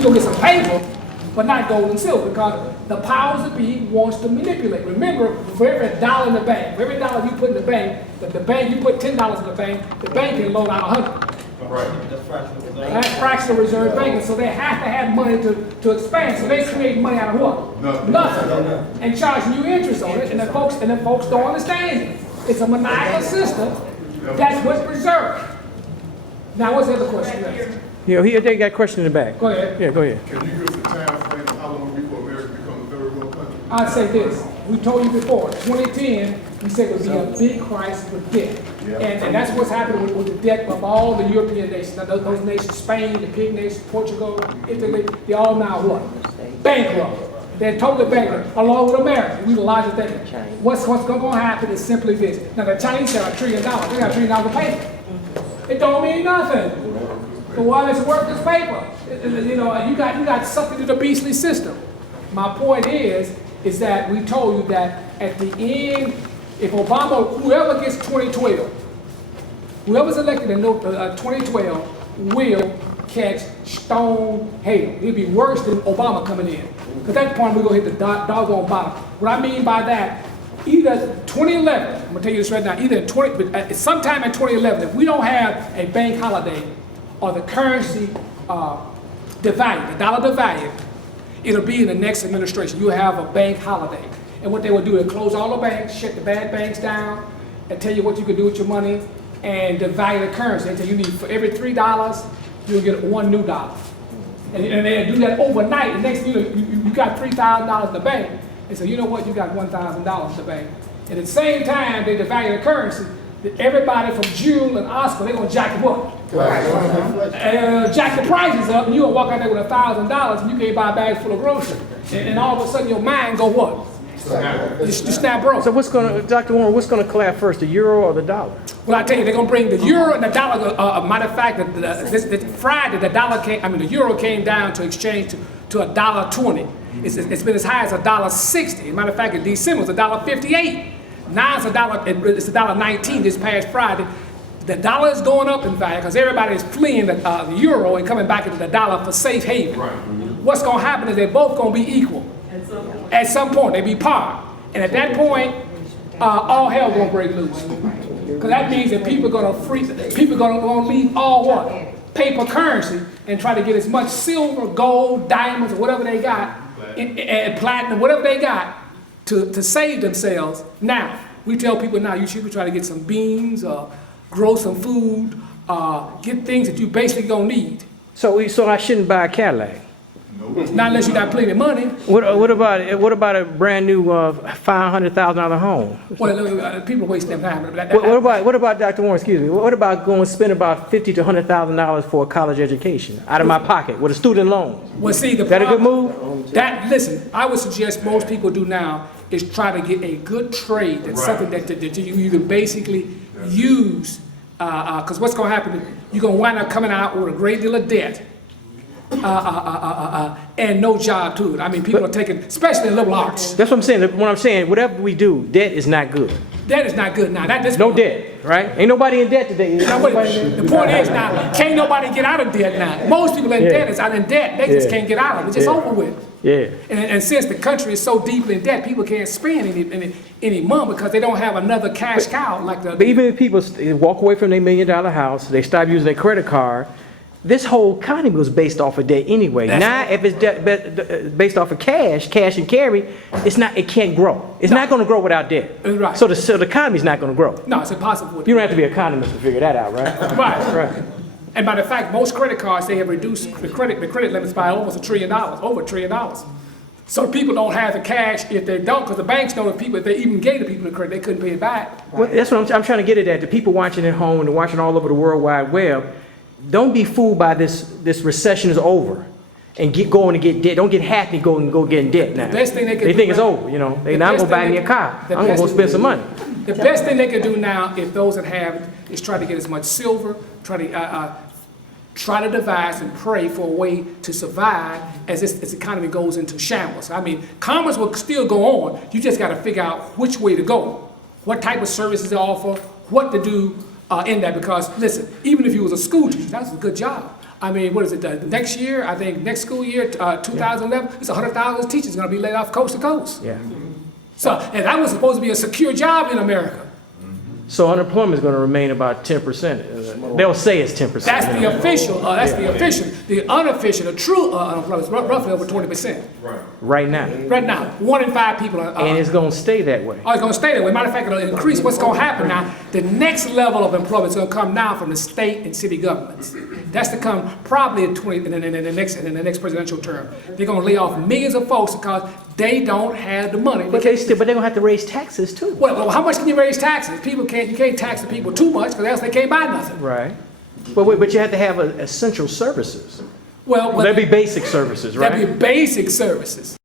can go get some paper, but not gold and silver, because the powers that be wants to manipulate. Remember, for every dollar in the bank, for every dollar you put in the bank, you put $10 in the bank can loan out 100. Right. That's fractional reserve banking, so they have to have money to expand. So they create money out of what? Nothing. And charging you interest on it, and the folks don't understand it. It's a maniacal system. That's what's preserved. Now, what's the other question? Yeah, they got a question in the back. Go ahead. Yeah, go ahead. Can you give us a time frame of how long before America becomes a third world country? I'd say this. We told you before, 2010, we said it would be a big crisis with debt. And that's what's happening with the debt of all the European nations. Now, those nations, Spain, the pig nations, Portugal, Italy, they all now what? Bankrupt. They're totally bankrupt, along with America. We're the largest thing. What's going to happen is simply this. Now, the Chinese have $1 trillion. They got $1 trillion to pay. It don't mean nothing. So why does it work this paper? You know, you got something to the beastly system. My point is that we told you that at the end, if Obama, whoever gets 2012, whoever's elected in 2012 will catch stone hail. It'll be worse than Obama coming in. Because at that point, we're going to hit the doggone bottom. What I mean by that, either 2011, I'm going to tell you this right now, sometime in 2011, if we don't have a bank holiday or the currency devalued, the dollar devalued, it'll be in the next administration. You'll have a bank holiday. And what they will do is close all the banks, shut the bad banks down, and tell you what you can do with your money, and devalue the currency. They tell you need, for every $3, you'll get one new dollar. And they'll do that overnight. The next thing you got $3,000 in the bank. They say, you know what, you got $1,000 in the bank. And at the same time, they devalue the currency. Everybody from June and Oscar, they're going to jack them up. Jack the prices up, and you're going to walk out there with $1,000, and you can't buy a bag full of groceries. And all of a sudden, your mind go what? You snap broke. So Dr. Warren, what's going to collapse first, the euro or the dollar? Well, I tell you, they're going to bring the euro and the dollar. Matter of fact, this Friday, the euro came down to exchange to $1.20. It's been as high as $1.60. Matter of fact, in December, it was $1.58. Now it's $1.19 this past Friday. The dollar is going up in value because everybody is fleeing the euro and coming back into the dollar for safe haven. Right. What's going to happen is they're both going to be equal. At some point, they be par. And at that point, all hell going to break loose. Because that means that people are going to leave all what? Paper currency and try to get as much silver, gold, diamonds, or whatever they got, and platinum, whatever they got, to save themselves. Now, we tell people now, you should try to get some beans, grow some food, get things that you basically gonna need. So I shouldn't buy a Cadillac? Not unless you got plenty of money. What about a brand new $500,000 home? Well, people waste their time. What about Dr. Warren? Excuse me. What about going to spend about $50,000 to $100,000 for a college education out of my pocket with a student loan? Well, see, is that a good move? Listen, I would suggest most people do now is try to get a good trade. That's something that you can basically use. Because what's going to happen? You're going to wind up coming out with a great deal of debt. And no job to it. I mean, people are taking, especially in liberal arts. That's what I'm saying. What I'm saying, whatever we do, debt is not good. Debt is not good now. No debt, right? Ain't nobody in debt today. The point is now, can't nobody get out of debt now. Most people in debt is out in debt. They just can't get out of it. It's just over with. Yeah. And since the country is so deeply in debt, people can't spend any money because they don't have another cash cow like the. But even if people walk away from their $1 million house, they stop using their credit card. This whole economy was based off of debt anyway. Now, if it's based off of cash and carry, it can't grow. It's not going to grow without debt. Right. So the economy's not going to grow. No, it's impossible. You don't have to be an economist to figure that out, right? Right. And by the fact, most credit cards, they have reduced the credit limits by almost $1 trillion, over $1 trillion. So people don't have the cash if they don't, because the banks know if they even gave the people the credit, they couldn't pay it back. Well, that's what I'm trying to get at. The people watching at home and watching all over the World Wide Web, don't be fooled by this recession is over and going to get debt. Don't get happy go get in debt now. The best thing they think it's over, you know. Now I'm going to buy me a car. I'm going to go spend some money. The best thing they can do now, if those that have it, is try to get as much silver, try to devise and pray for a way to survive as this economy goes into shambles. I mean, commerce will still go on. You just got to figure out which way to go, what type of services they offer, what to do in that. Because listen, even if you was a school teacher, that's a good job. I mean, what is it, next year, I think next school year, 2011, it's 100,000 teachers gonna be laid off coast to coast. Yeah. So, and that was supposed to be a secure job in America. So unemployment is going to remain about 10%. They'll say it's 10%. That's the official, that's the official. The unofficial, the true unemployment is roughly over 20%. Right now. Right now, 1 in 5 people are. And it's going to stay that way. Oh, it's gonna stay that way. Matter of fact, it'll increase. What's gonna happen now, the next level of employment is gonna come now from the state and city governments. That's to come probably in the next presidential term. They're gonna lay off millions of folks because they don't have the money. But they're going to have to raise taxes too. Well, how much can you raise taxes? You can't tax the people too much because else they can't buy nothing. Right. But you have to have essential services. Well, That'd be basic services, right? that'd be basic services.